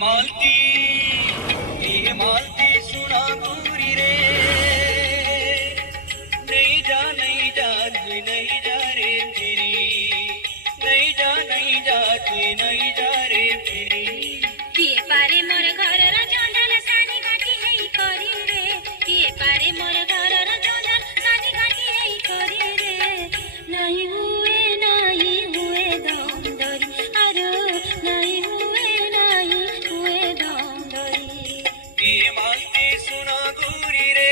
मालती सुना गोरी रे, नहीं जा तू नहीं जा रे फिरी, नहीं जा तू नहीं जा रे फिरी। किए पारे मोर घरर जंजाल सानी घाटी हेई करी रे, किए पारे मोर घरर जंजाल सानी घाटी हेई करी रे। नहीं हुए दम दरी, अरे नहीं हुए दम दरी। ये मालती सुना गोरी रे,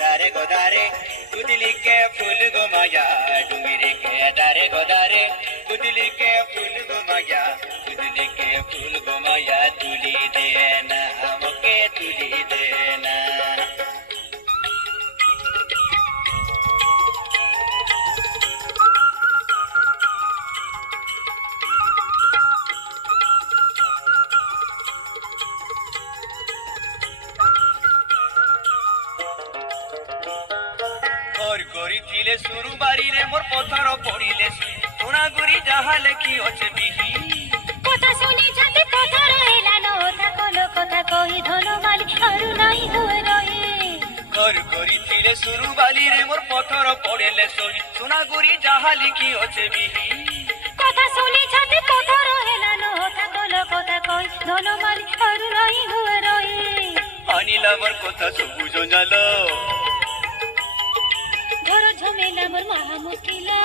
दारे गोदारे गुदली के फूल गो माया, डूंगरी के दारे गोदारे गुदली के फूल गो माया, गुदली के फूल गो माया तुली देना हमके तुली देना। और गोरी थिले सुरु बारी रे मोर पथर पड़िले सोना गोरी जहा लेखी अछे बिही। কথা শুনি যাতে কথা রহিলা নথা কলো কথা কহি ধন মালি আরু নাই হুয়ে রহি। और गोरी थिले सुरु बाली रे मोर पथर पड़िले सोना गोरी जहा लेखी अछे बिही। কথা শুনি যাতে কথা রহিলা নথা কলো কথা কহি ধন মালি আরু নাই হুয়ে রহি। আনিলা মোর কথা সবু জঞ্জাল, ঘর ঝমেলা মোর মহা মুশকিলা,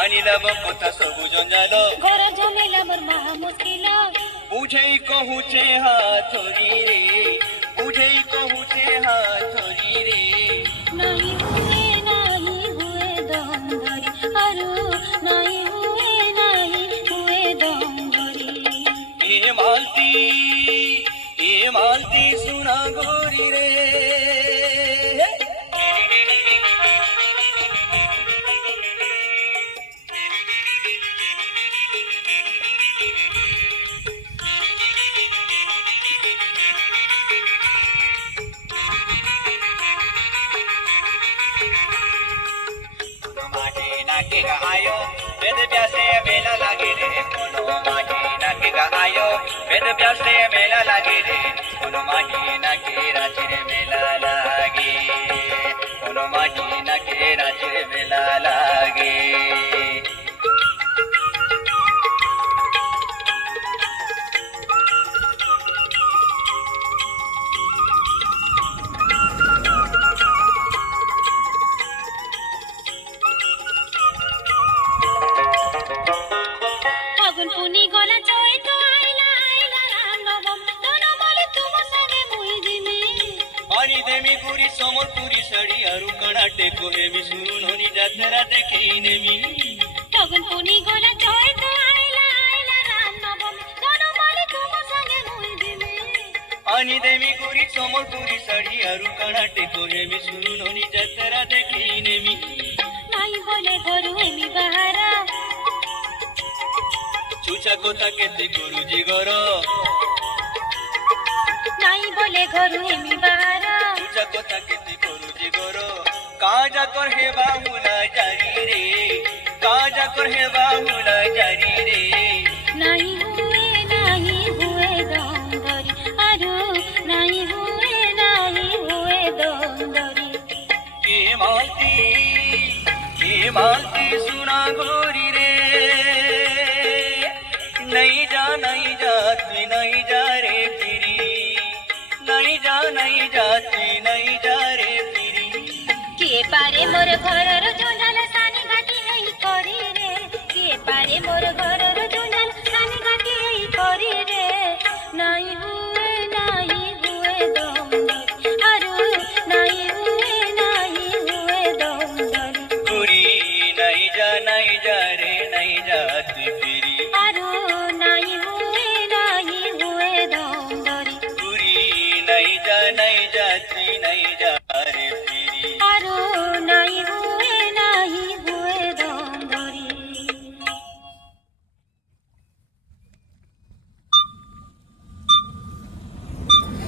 আনিলা মোর কথা সবু জঞ্জাল। ঘর ঝমেলা মোর মহা মুশকিলা। বুঝেই কহুছে হাথরি রে, বুঝেই কহুছে হাথরি রে। নাই হুয়ে দম ধরি, আরু নাই হুয়ে দম ধরি। ए मालती सुना गोरी रे, नाके गायो वेद व्यासे मेला लागे रे, कोनो माही नाके गायो वेद व्यासे मेला लागे रे, कोनो माही नाके राचे रे मेला लागे, कोनो माही नाके राचे रे मेला लागे। ফাগুন পুনি গলা চই তো আইলা রাম নবম ধন মালি তুম সঙ্গে মুই জিমি। अनि देमी गुरी समलपुरी साड़ी आरु कणाटे कोहेमी सुनोनी जातरा देखी नेमी। ফাগুন পুনি গলা চই তো আইলা রাম নবম ধন মালি তুম সঙ্গে মুই জিমি। अनि देमी गुरी समलपुरी साड़ी आरु कणाटे कोहेमी सुनोनी जातरा देखी नेमी। নাই বলে ঘরু এমি বাহারা, छुचा कोता केते गुरुजी गर, নাই বলে ঘরু এমি বাহারা। छुचा कोता केते गुरुजी गर। काजा कर हे बाहुला जारी रे, काजा कर हे बाहुला जारी रे। নাই হুয়ে দম ধরি, আরু নাই হুয়ে দম ধরি। ये मालती सुना गोरी रे, नहीं जा तू नहीं जा रे फिरी, नहीं जा तू नहीं जा रे फिरी। किए पारे मोर घरर जंजाल सानी घाटी हेई करी रे, किए पारे मोर घरर जंजाल सानी घाटी हेई करी रे। নাই हुए दम धरी, आरु নাই हुए दम धरी। गोरी नहीं जा रे नहीं जा तू फिरी, आरु নাই हुए दम धरी। गोरी नहीं जा तू नहीं जा